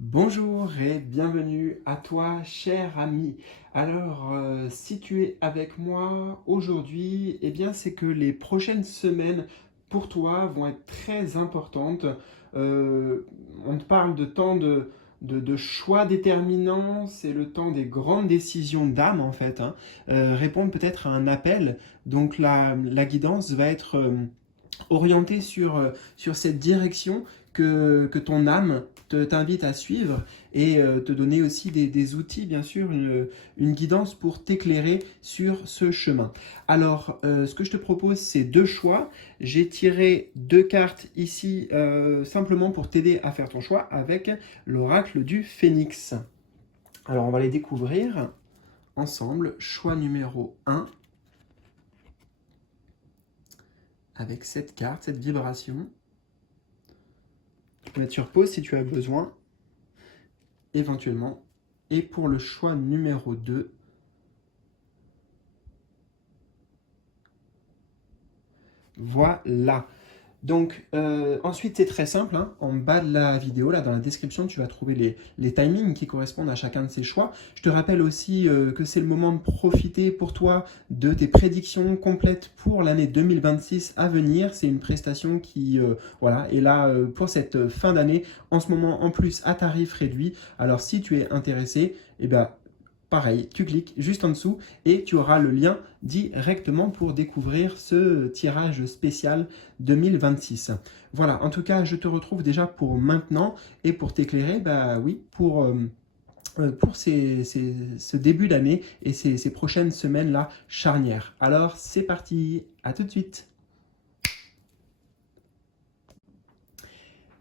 Bonjour et bienvenue à toi, cher ami. Alors, si tu es avec moi aujourd'hui, eh bien, c'est que les prochaines semaines pour toi vont être très importantes. Euh, on te parle de temps de choix déterminants, c'est le temps des grandes décisions d'âme en fait, hein. Répondre peut-être à un appel. Donc, la guidance va être orienté sur cette direction que ton âme t'invite à suivre et te donner aussi des outils, bien sûr, une guidance pour t'éclairer sur ce chemin. Alors, ce que je te propose, c'est deux choix. J'ai tiré deux cartes ici simplement pour t'aider à faire ton choix avec l'oracle du Phénix. Alors, on va les découvrir ensemble. Choix numéro un avec cette carte, cette vibration. Mettre sur pause si tu as besoin, éventuellement. Et pour le choix numéro 2, voilà. Donc, ensuite, c'est très simple, hein. En bas de la vidéo, là, dans la description, tu vas trouver les timings qui correspondent à chacun de ces choix. Je te rappelle aussi que c'est le moment de profiter pour toi de tes prédictions complètes pour l'année 2026 à venir. C'est une prestation qui voilà, est là pour cette fin d'année, en ce moment en plus à tarif réduit. Alors, si tu es intéressé, eh ben, pareil, tu cliques juste en dessous et tu auras le lien directement pour découvrir ce tirage spécial 2026. Voilà, en tout cas, je te retrouve déjà pour maintenant et pour t'éclairer, bah oui, pour ce début d'année et ces prochaines semaines-là charnières. Alors, c'est parti, à tout de suite.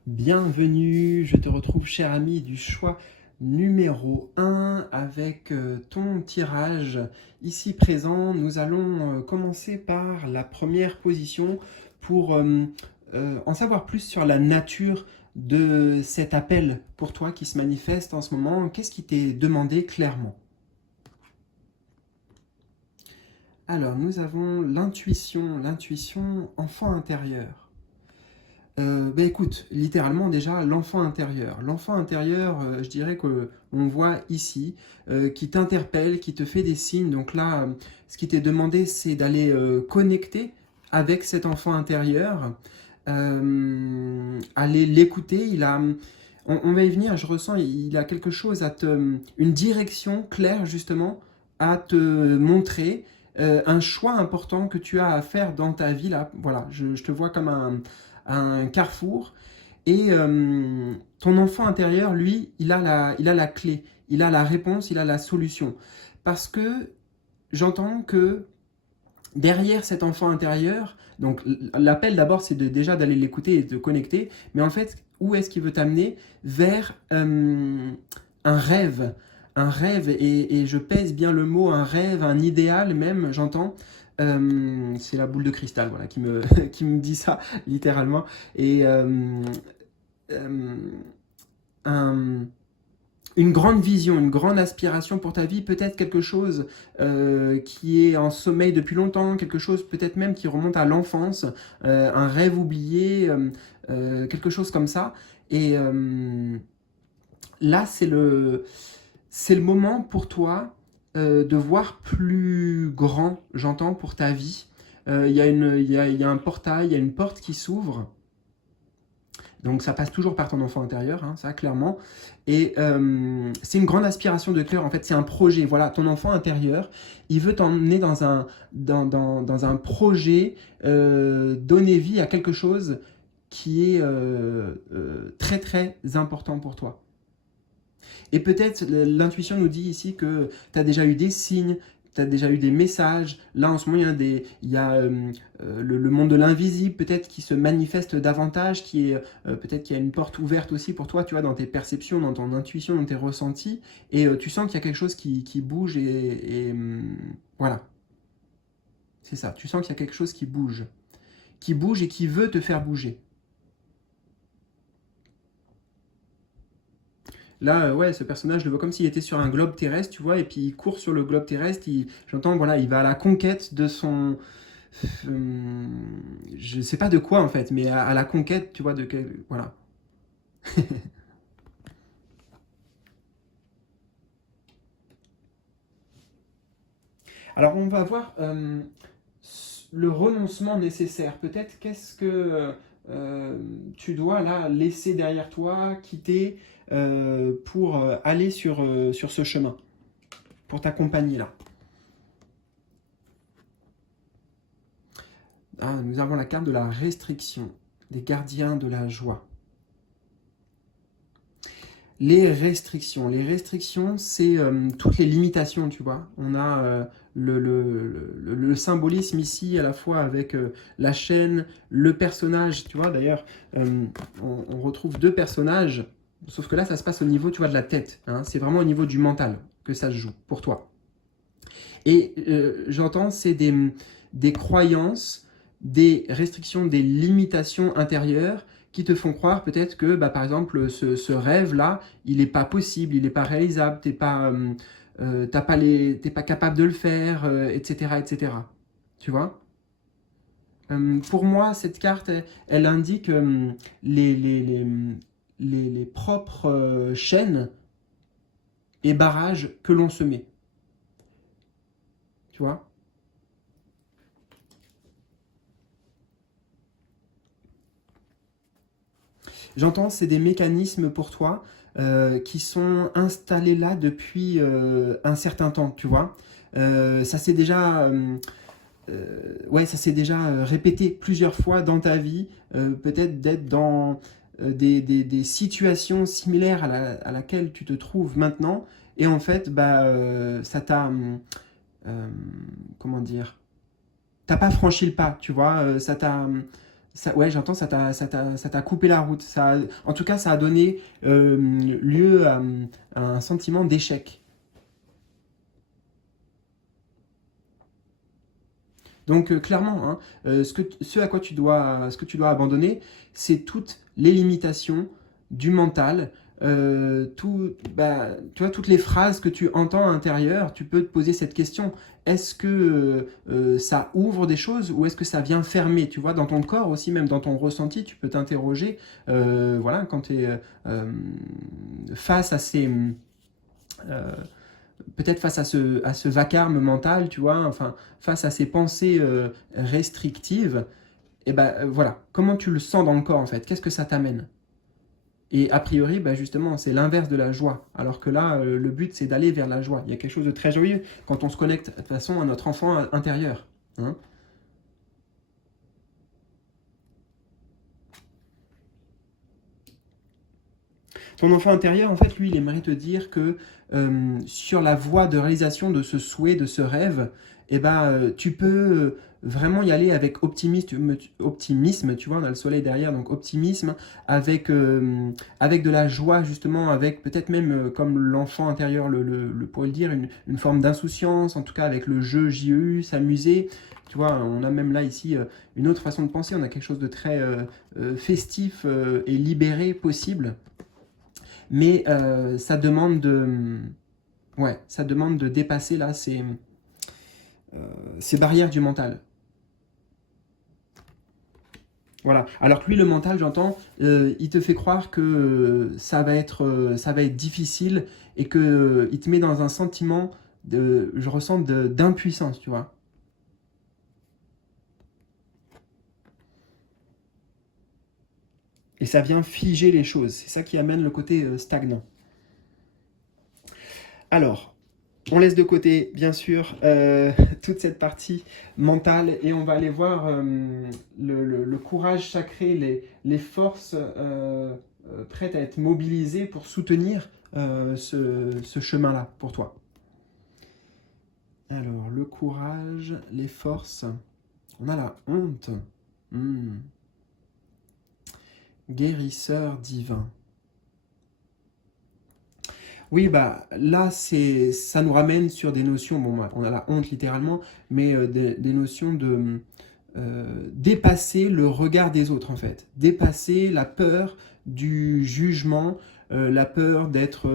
Bienvenue, je te retrouve cher ami du choix numéro 1 avec ton tirage ici présent. Nous allons commencer par la première position pour en savoir plus sur la nature de cet appel pour toi qui se manifeste en ce moment. Qu'est-ce qui t'est demandé clairement? Alors, nous avons l'intuition enfant intérieur. Bah écoute, littéralement déjà, l'enfant intérieur. L'enfant intérieur, je dirais que on voit ici, qui t'interpelle, qui te fait des signes. Donc là, ce qui t'est demandé, c'est d'aller connecter avec cet enfant intérieur, aller l'écouter. On va y venir, je ressens, il a quelque chose une direction claire justement à te montrer, un choix important que tu as à faire dans ta vie là. Voilà, je te vois comme un carrefour. Et ton enfant intérieur, lui, il a la clé, il a la réponse, il a la solution. Parce que j'entends que derrière cet enfant intérieur, donc l'appel d'abord, c'est déjà d'aller l'écouter et de connecter, mais en fait, où est-ce qu'il veut t'amener? Vers un rêve. Un rêve, et je pèse bien le mot, un rêve, un idéal même, j'entends. C'est la boule de cristal voilà, qui me dit ça, littéralement. Et euh, un, une grande vision, une grande aspiration pour ta vie, peut-être quelque chose qui est en sommeil depuis longtemps, quelque chose peut-être même qui remonte à l'enfance, un rêve oublié, quelque chose comme ça. Et là, c'est le moment pour toi de voir plus grand, j'entends, pour ta vie. Il y a un portail, il y a une porte qui s'ouvre. Donc ça passe toujours par ton enfant intérieur, hein, ça clairement. Et c'est une grande aspiration de cœur, en fait, c'est un projet. Voilà, ton enfant intérieur, il veut t'emmener dans un projet, donner vie à quelque chose qui est très très important pour toi. Et peut-être l'intuition nous dit ici que tu as déjà eu des signes, tu as déjà eu des messages. Là, en ce moment, il y a le monde de l'invisible, peut-être qui se manifeste davantage, qui est peut-être qu'il y a une porte ouverte aussi pour toi, tu vois, dans tes perceptions, dans ton intuition, dans tes ressentis. Et tu sens qu'il y a quelque chose qui bouge voilà, c'est ça. Tu sens qu'il y a quelque chose qui bouge et qui veut te faire bouger. Là, ouais, ce personnage, je le vois comme s'il était sur un globe terrestre, tu vois, et puis il court sur le globe terrestre. J'entends, voilà, il va à la conquête de son. euh, je sais pas de quoi en fait, mais à la conquête, tu vois, voilà. Alors on va voir le renoncement nécessaire. Peut-être qu'est-ce que tu dois là laisser derrière toi, quitter pour aller sur ce chemin, pour t'accompagner là. Ah, nous avons la carte de la restriction, des gardiens de la joie. Les restrictions, c'est toutes les limitations, tu vois. On a le symbolisme ici, à la fois avec la chaîne, le personnage, tu vois. D'ailleurs, on retrouve deux personnages, sauf que là, ça se passe au niveau, tu vois, de la tête. Hein. C'est vraiment au niveau du mental que ça se joue, pour toi. Et j'entends, c'est des croyances, des restrictions, des limitations intérieures qui te font croire peut-être que, bah, par exemple, ce rêve-là, il n'est pas possible, il n'est pas réalisable, t'es pas capable de le faire, etc., etc. Tu vois. Pour moi, cette carte, elle indique les propres chaînes et barrages que l'on se met. Tu vois. J'entends, c'est des mécanismes pour toi qui sont installés là depuis un certain temps, tu vois. Ça s'est déjà, ouais, ça s'est déjà répété plusieurs fois dans ta vie, peut-être d'être dans des situations similaires à laquelle tu te trouves maintenant, et en fait, bah, ça t'a, comment dire, t'as pas franchi le pas, tu vois, ça t'a, ouais, j'entends, ça t'a coupé la route. En tout cas, ça a donné lieu à un sentiment d'échec. Donc, clairement, hein, ce que tu dois abandonner, c'est toutes les limitations du mental, bah, tu vois, toutes les phrases que tu entends à l'intérieur, tu peux te poser cette question. Est-ce que ça ouvre des choses ou est-ce que ça vient fermer? Tu vois, dans ton corps aussi, même dans ton ressenti, tu peux t'interroger. Voilà, quand tu es face à ces... peut-être face à ce vacarme mental, tu vois, enfin, face à ces pensées restrictives, et ben voilà, comment tu le sens dans le corps en fait? Qu'est-ce que ça t'amène? Et a priori, bah, justement, c'est l'inverse de la joie. Alors que là, le but, c'est d'aller vers la joie. Il y a quelque chose de très joyeux quand on se connecte de toute façon à notre enfant intérieur. Hein. Ton enfant intérieur, en fait, lui, il aimerait te dire que sur la voie de réalisation de ce souhait, de ce rêve, eh ben, tu peux vraiment y aller avec optimisme, tu vois, on a le soleil derrière, donc optimisme, avec de la joie, justement, avec peut-être même, comme l'enfant intérieur pourrait le dire, une forme d'insouciance, en tout cas avec le jeu JEU, s'amuser. Tu vois, on a même là, ici, une autre façon de penser, on a quelque chose de très festif et libéré possible. Mais ouais, ça demande de dépasser là ces barrières du mental. Voilà. Alors que lui, le mental, j'entends, il te fait croire que ça va être difficile et que il te met dans un sentiment je ressens d'impuissance, tu vois. Et ça vient figer les choses. C'est ça qui amène le côté stagnant. Alors, on laisse de côté, bien sûr, toute cette partie mentale et on va aller voir le courage sacré, les forces prêtes à être mobilisées pour soutenir ce chemin-là pour toi. Alors, le courage, les forces, on a la honte. Hmm. Guérisseur divin. Oui, bah là, ça nous ramène sur des notions, bon, on a la honte littéralement, mais des notions de dépasser le regard des autres, en fait. Dépasser la peur du jugement, la peur d'être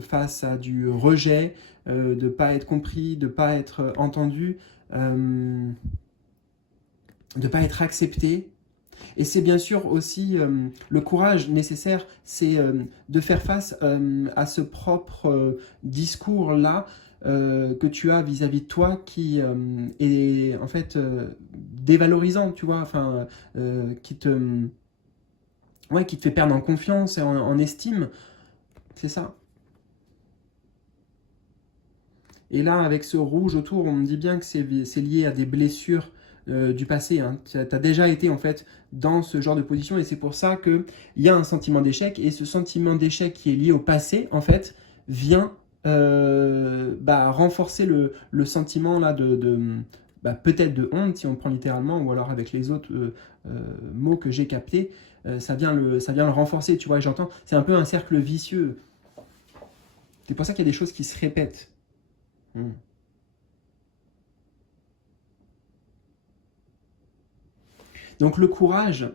face à du rejet, de ne pas être compris, de ne pas être entendu, de ne pas être accepté. Et c'est bien sûr aussi le courage nécessaire, c'est de faire face à ce propre discours-là que tu as vis-à-vis de toi qui est en fait dévalorisant, tu vois, enfin, ouais, qui te fait perdre en confiance et en estime, c'est ça. Et là, avec ce rouge autour, on me dit bien que c'est lié à des blessures du passé. Hein. Tu as déjà été en fait dans ce genre de position et c'est pour ça qu'il y a un sentiment d'échec. Et ce sentiment d'échec qui est lié au passé, en fait, vient renforcer le sentiment là peut-être de honte, si on le prend littéralement, ou alors avec les autres mots que j'ai captés, ça vient le renforcer, tu vois, et j'entends, c'est un peu un cercle vicieux. C'est pour ça qu'il y a des choses qui se répètent. Hmm. Donc le courage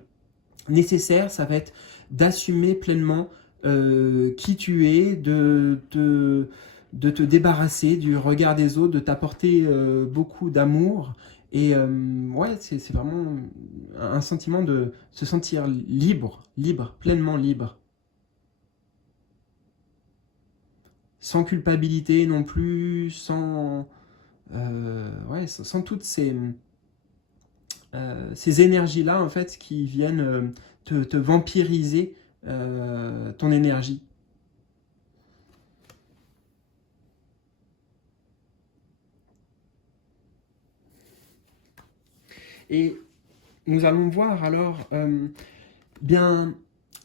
nécessaire, ça va être d'assumer pleinement qui tu es, de te débarrasser du regard des autres, de t'apporter beaucoup d'amour. Et ouais, c'est vraiment un sentiment de se sentir libre, libre, pleinement libre. Sans culpabilité non plus, ouais, sans toutes ces énergies-là, en fait, qui viennent te vampiriser ton énergie. Et nous allons voir alors bien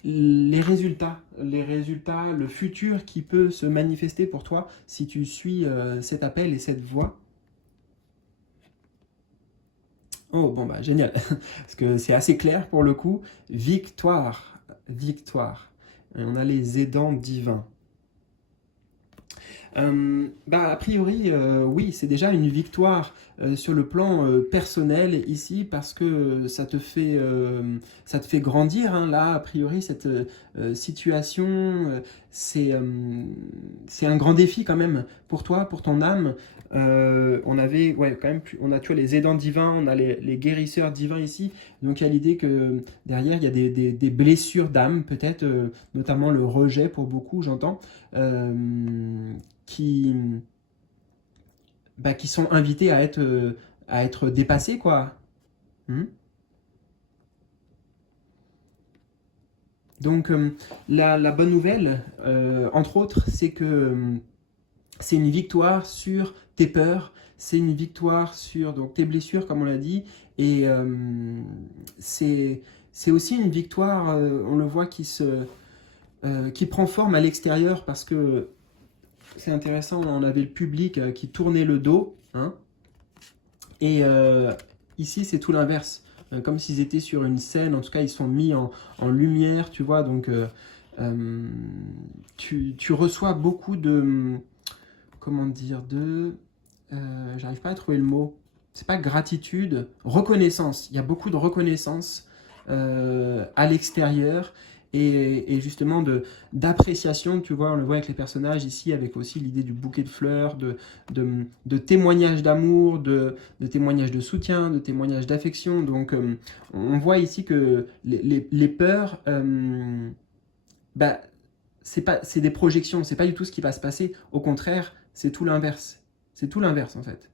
les résultats, le futur qui peut se manifester pour toi si tu suis cet appel et cette voie. Oh, bon, bah, génial. Parce que c'est assez clair pour le coup. Victoire, victoire. Et on a les aidants divins. A priori, oui, c'est déjà une victoire sur le plan personnel ici parce que ça te fait grandir. Hein. Là, a priori, cette situation, c'est c'est un grand défi quand même pour toi, pour ton âme. On avait, ouais, quand même, on a, tu vois, les aidants divins, on a les guérisseurs divins ici. Donc, il y a l'idée que derrière, il y a des blessures d'âme, peut-être, notamment le rejet pour beaucoup, j'entends. Euh, qui, qui sont invités à être dépassés, quoi. Hmm. Donc, la bonne nouvelle, entre autres, c'est que c'est une victoire sur tes peurs, c'est une victoire sur donc, tes blessures, comme on l'a dit, et c'est aussi une victoire, on le voit, qui prend forme à l'extérieur parce que c'est intéressant, on avait le public qui tournait le dos, hein, et ici c'est tout l'inverse, comme s'ils étaient sur une scène, en tout cas ils sont mis en lumière, tu vois, donc euh, tu reçois beaucoup de, comment dire, j'arrive pas à trouver le mot, c'est pas gratitude, reconnaissance, il y a beaucoup de reconnaissance à l'extérieur, et justement d'appréciation, tu vois, on le voit avec les personnages ici, avec aussi l'idée du bouquet de fleurs, de témoignages d'amour, de témoignages de soutien, de témoignages d'affection. Donc on voit ici que les peurs, bah, c'est des projections, c'est pas du tout ce qui va se passer, au contraire, c'est tout l'inverse. C'est tout l'inverse en fait.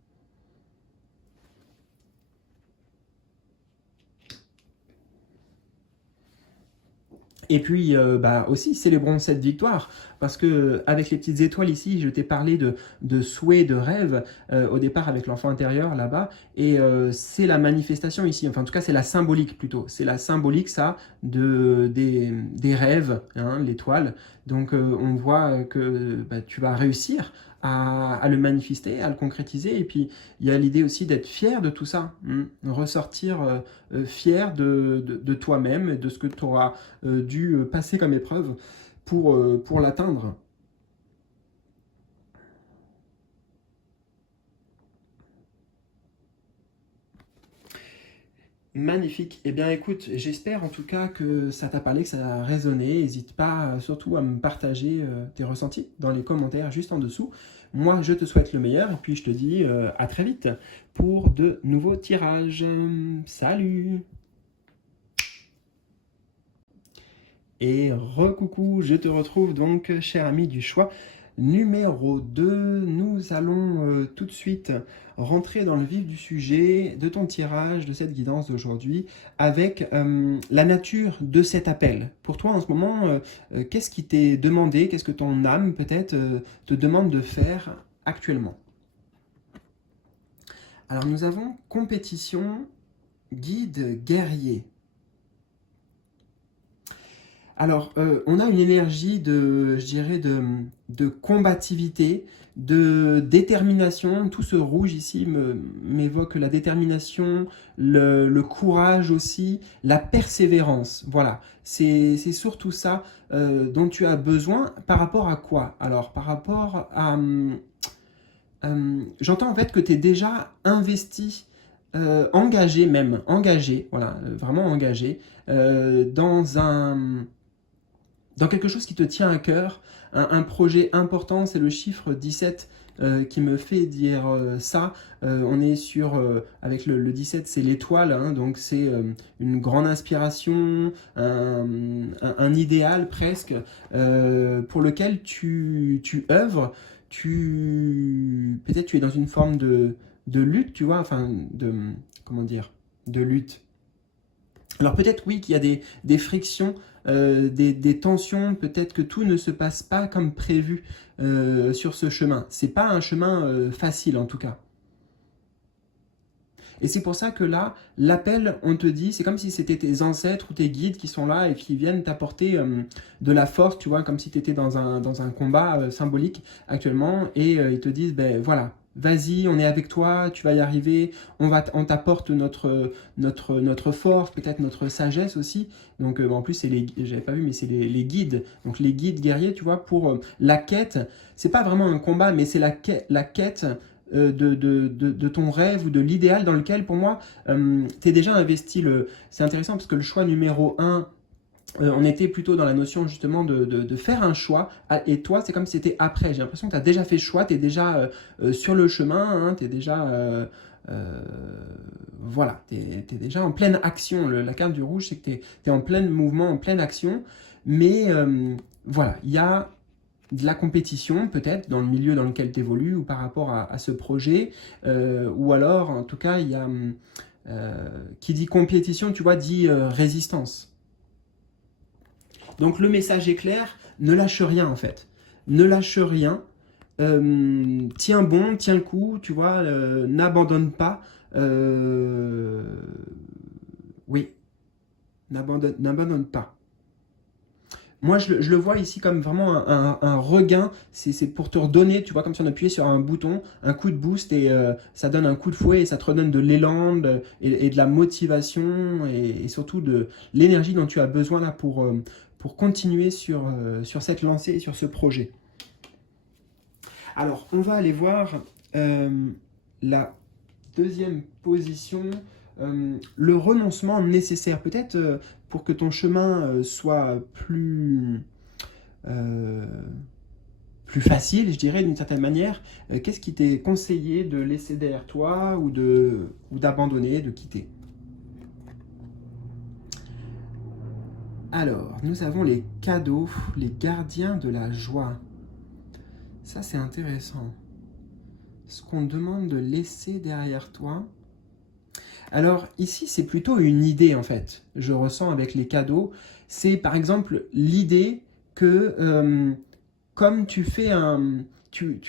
Et puis aussi, célébrons cette victoire, parce que avec les petites étoiles ici, je t'ai parlé de souhaits, de rêves, au départ avec l'enfant intérieur là-bas, et c'est la manifestation ici, enfin en tout cas c'est la symbolique plutôt, c'est la symbolique ça, des rêves, hein, l'étoile, donc on voit que tu vas réussir à le manifester, à le concrétiser, et puis il y a l'idée aussi d'être fier de tout ça, ressortir fier de toi-même et de ce que tu auras dû passer comme épreuve pour l'atteindre. Magnifique. Eh bien, écoute, j'espère en tout cas que ça t'a parlé, que ça a résonné. N'hésite pas surtout à me partager tes ressentis dans les commentaires juste en dessous. Moi, je te souhaite le meilleur et puis je te dis à très vite pour de nouveaux tirages. Salut! Et recoucou, je te retrouve donc, cher ami du choix numéro 2. Nous allons tout de suite rentrer dans le vif du sujet de ton tirage, de cette guidance d'aujourd'hui, avec la nature de cet appel. Pour toi, en ce moment, qu'est-ce qui t'est demandé, qu'est-ce que ton âme peut-être te demande de faire actuellement? Alors nous avons compétition, guide, guerrier. Alors, on a une énergie de, je dirais, de combativité, de détermination. Tout ce rouge ici m'évoque la détermination, le courage aussi, la persévérance. Voilà, c'est surtout ça dont tu as besoin. Par rapport à quoi? Alors, par rapport à... j'entends en fait que tu es déjà investi, engagé même, engagé, voilà, vraiment engagé, dans quelque chose qui te tient à cœur, un projet important. C'est le chiffre 17 qui me fait dire ça. On est sur, avec le 17, c'est l'étoile, hein, donc c'est une grande inspiration, un idéal presque, pour lequel tu œuvres. Peut-être tu es dans une forme de lutte, tu vois, enfin, comment dire, de lutte. Alors peut-être oui qu'il y a des frictions, des tensions, peut-être que tout ne se passe pas comme prévu sur ce chemin. C'est pas un chemin facile en tout cas. Et c'est pour ça que là, l'appel, on te dit, c'est comme si c'était tes ancêtres ou tes guides qui sont là et qui viennent t'apporter de la force, tu vois, comme si tu étais dans un combat symbolique actuellement, et ils te disent, ben voilà, vas-y, on est avec toi, tu vas y arriver, on t'apporte notre force, peut-être notre sagesse aussi. Donc en plus, j'avais pas vu, mais c'est les guides. Donc les guides guerriers, tu vois, pour la quête. C'est pas vraiment un combat, mais c'est la quête de ton rêve ou de l'idéal dans lequel, pour moi, tu es déjà investi. C'est intéressant parce que le choix numéro 1, on était plutôt dans la notion justement de faire un choix, et toi, c'est comme si c'était après. J'ai l'impression que tu as déjà fait le choix, tu es déjà sur le chemin, hein, tu es déjà... voilà, tu es déjà en pleine action. La carte du rouge, c'est que tu es en plein mouvement, en pleine action, mais voilà, il y a de la compétition peut-être dans le milieu dans lequel tu évolues ou par rapport à ce projet, ou alors en tout cas il y a qui dit compétition, tu vois, dit résistance. Donc le message est clair, ne lâche rien en fait, ne lâche rien, tiens bon, tiens le coup, tu vois, n'abandonne pas, oui, n'abandonne pas. Moi, je le vois ici comme vraiment un regain. C'est pour te redonner, tu vois, comme si on appuyait sur un bouton, un coup de boost, et ça donne un coup de fouet et ça te redonne de l'élan et de la motivation, et surtout de l'énergie dont tu as besoin là pour continuer sur cette lancée et sur ce projet. Alors, on va aller voir la deuxième position, le renoncement nécessaire. Peut-être pour que ton chemin soit plus facile, je dirais, d'une certaine manière, qu'est-ce qui t'est conseillé de laisser derrière toi ou d'abandonner, de quitter? Alors, nous avons les cadeaux, les gardiens de la joie. Ça, c'est intéressant. Ce qu'on demande de laisser derrière toi. Alors ici, c'est plutôt une idée en fait, je ressens avec les cadeaux. C'est par exemple l'idée que comme tu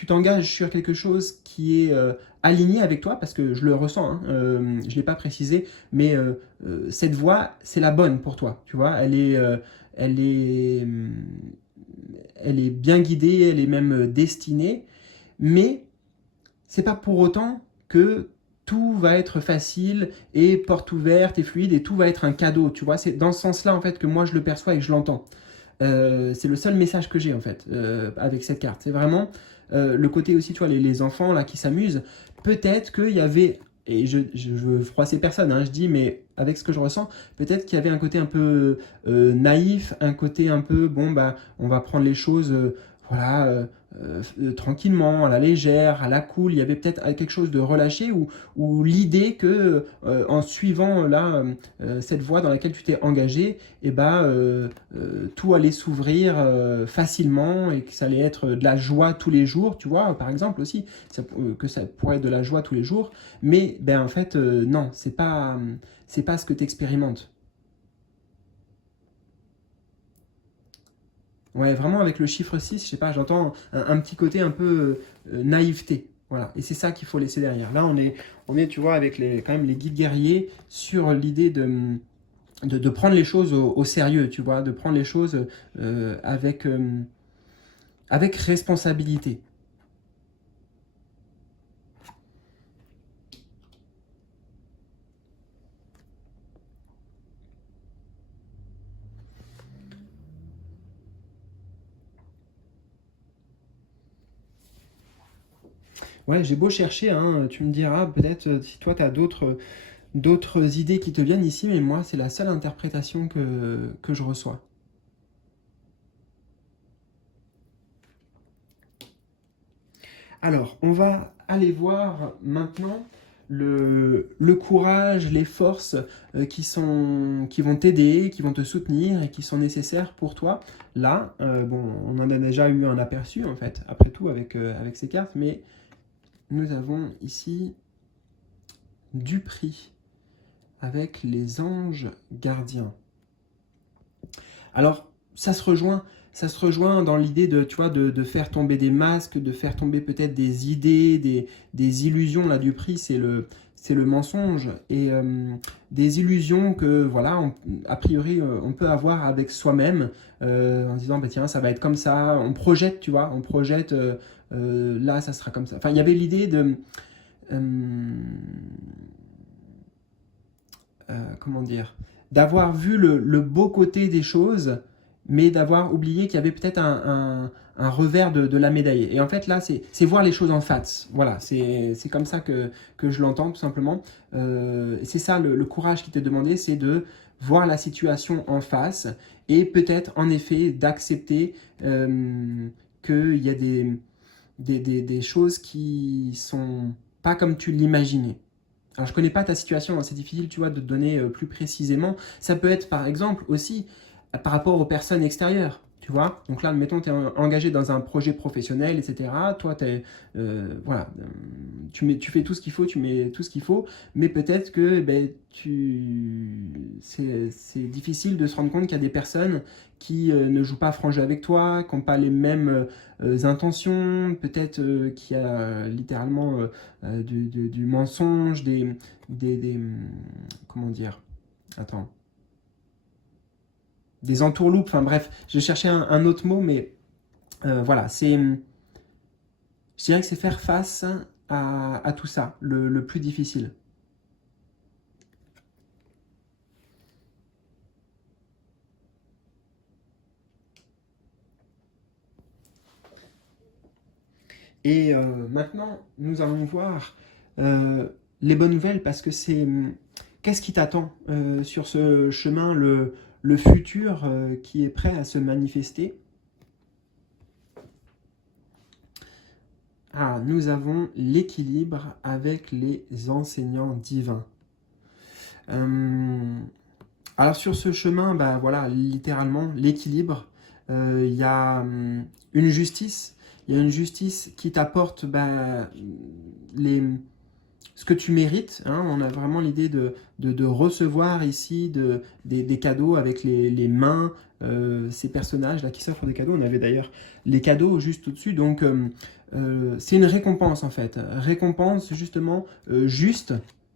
t'engages sur quelque chose qui est aligné avec toi, parce que je le ressens, hein, je ne l'ai pas précisé, mais cette voie, c'est la bonne pour toi, tu vois, elle est, elle est bien guidée, elle est même destinée, mais c'est pas pour autant que tout va être facile et porte ouverte et fluide et tout va être un cadeau, tu vois. C'est dans ce sens-là, en fait, que moi, je le perçois et que je l'entends. C'est le seul message que j'ai, en fait, avec cette carte. C'est vraiment le côté aussi, tu vois, les enfants, là, qui s'amusent. Peut-être qu'il y avait, et je veux froisser personne, hein, je dis, mais avec ce que je ressens, peut-être qu'il y avait un côté un peu naïf, un côté un peu, bon, bah, on va prendre les choses... voilà, tranquillement, à la légère, à la cool. Il y avait peut-être quelque chose de relâché ou l'idée que en suivant là cette voie dans laquelle tu t'es engagé, et ben, tout allait s'ouvrir facilement et que ça allait être de la joie tous les jours, tu vois, par exemple aussi, que ça pourrait être de la joie tous les jours, mais ben, en fait, non, c'est pas ce que tu expérimentes. Ouais, vraiment avec le chiffre 6, je sais pas, j'entends un petit côté un peu naïveté. Voilà, et c'est ça qu'il faut laisser derrière. Là, on est, tu vois, avec quand même les guides guerriers sur l'idée de prendre les choses au sérieux, tu vois, de prendre les choses avec responsabilité. Ouais, j'ai beau chercher, hein, tu me diras peut-être si toi tu as d'autres idées qui te viennent ici, mais moi c'est la seule interprétation que je reçois. Alors, on va aller voir maintenant le courage, les forces qui vont t'aider, qui vont te soutenir et qui sont nécessaires pour toi. Là, bon, on en a déjà eu un aperçu en fait, après tout avec ces cartes, mais nous avons ici du prix avec les anges gardiens. Alors, ça se rejoint dans l'idée de, tu vois, de faire tomber des masques, de faire tomber peut-être des idées, des illusions. Là, du prix, c'est le mensonge. Et des illusions que, voilà, a priori, on peut avoir avec soi-même en disant, bah, tiens, ça va être comme ça. On projette, tu vois, on projette, là, ça sera comme ça. Enfin, il y avait l'idée de... euh, comment dire, d'avoir vu le beau côté des choses, mais d'avoir oublié qu'il y avait peut-être un revers de la médaille. Et en fait, là, c'est voir les choses en face. Voilà, c'est comme ça que je l'entends, tout simplement. C'est ça le courage qui t'est demandé, c'est de voir la situation en face et peut-être, en effet, d'accepter qu'il y a des choses qui sont pas comme tu l'imaginais. Alors, je connais pas ta situation, hein, c'est difficile, tu vois, de te donner plus précisément. Ça peut être, par exemple, aussi par rapport aux personnes extérieures, tu vois. Donc là, admettons, tu es engagé dans un projet professionnel, etc. Toi, voilà, tu fais tout ce qu'il faut, tu mets tout ce qu'il faut, mais peut-être que ben, c'est difficile de se rendre compte qu'il y a des personnes qui ne jouent pas franc jeu avec toi, qui n'ont pas les mêmes intentions, peut-être qu'il y a littéralement du mensonge, comment dire, attends, des entourloupes, enfin bref, je cherchais un autre mot, mais voilà, je dirais que c'est faire face à tout ça, le plus difficile. Et maintenant, nous allons voir euh, les bonnes nouvelles parce que qu'est-ce qui t'attend sur ce chemin, le futur qui est prêt à se manifester. Ah, nous avons l'équilibre avec les enseignants divins. Euh, alors sur ce chemin, bah, voilà, littéralement, l'équilibre, il y a une justice, il y a une justice qui t'apporte bah, les, ce que tu mérites. Hein. On a vraiment l'idée de recevoir ici des cadeaux avec les mains, ces personnages-là qui s'offrent des cadeaux. On avait d'ailleurs les cadeaux juste au-dessus. Donc, c'est une récompense en fait. Récompense justement juste,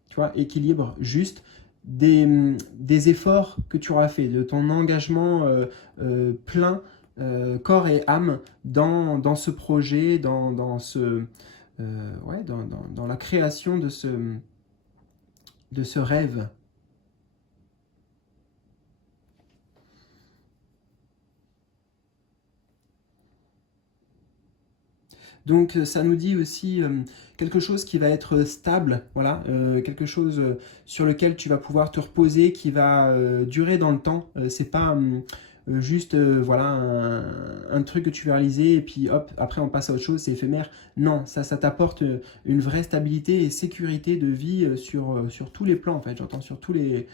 tu vois, équilibre juste des efforts que tu auras fait, de ton engagement plein, corps et âme, dans ce projet, dans ce, ouais, dans la création de ce rêve. Donc ça nous dit aussi quelque chose qui va être stable, voilà, quelque chose sur lequel tu vas pouvoir te reposer, qui va durer dans le temps. C'est pas juste voilà un truc que tu veux réaliser et puis hop, après on passe à autre chose, c'est éphémère. Non, ça t'apporte une vraie stabilité et sécurité de vie sur tous les plans en fait, j'entends sur tous les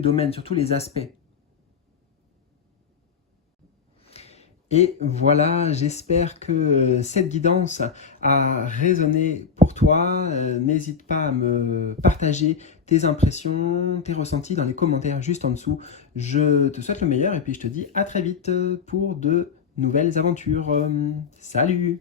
domaines, sur tous les aspects. Et voilà, j'espère que cette guidance a résonné pour toi. N'hésite pas à me partager tes impressions, tes ressentis dans les commentaires juste en dessous. Je te souhaite le meilleur et puis je te dis à très vite pour de nouvelles aventures. Salut!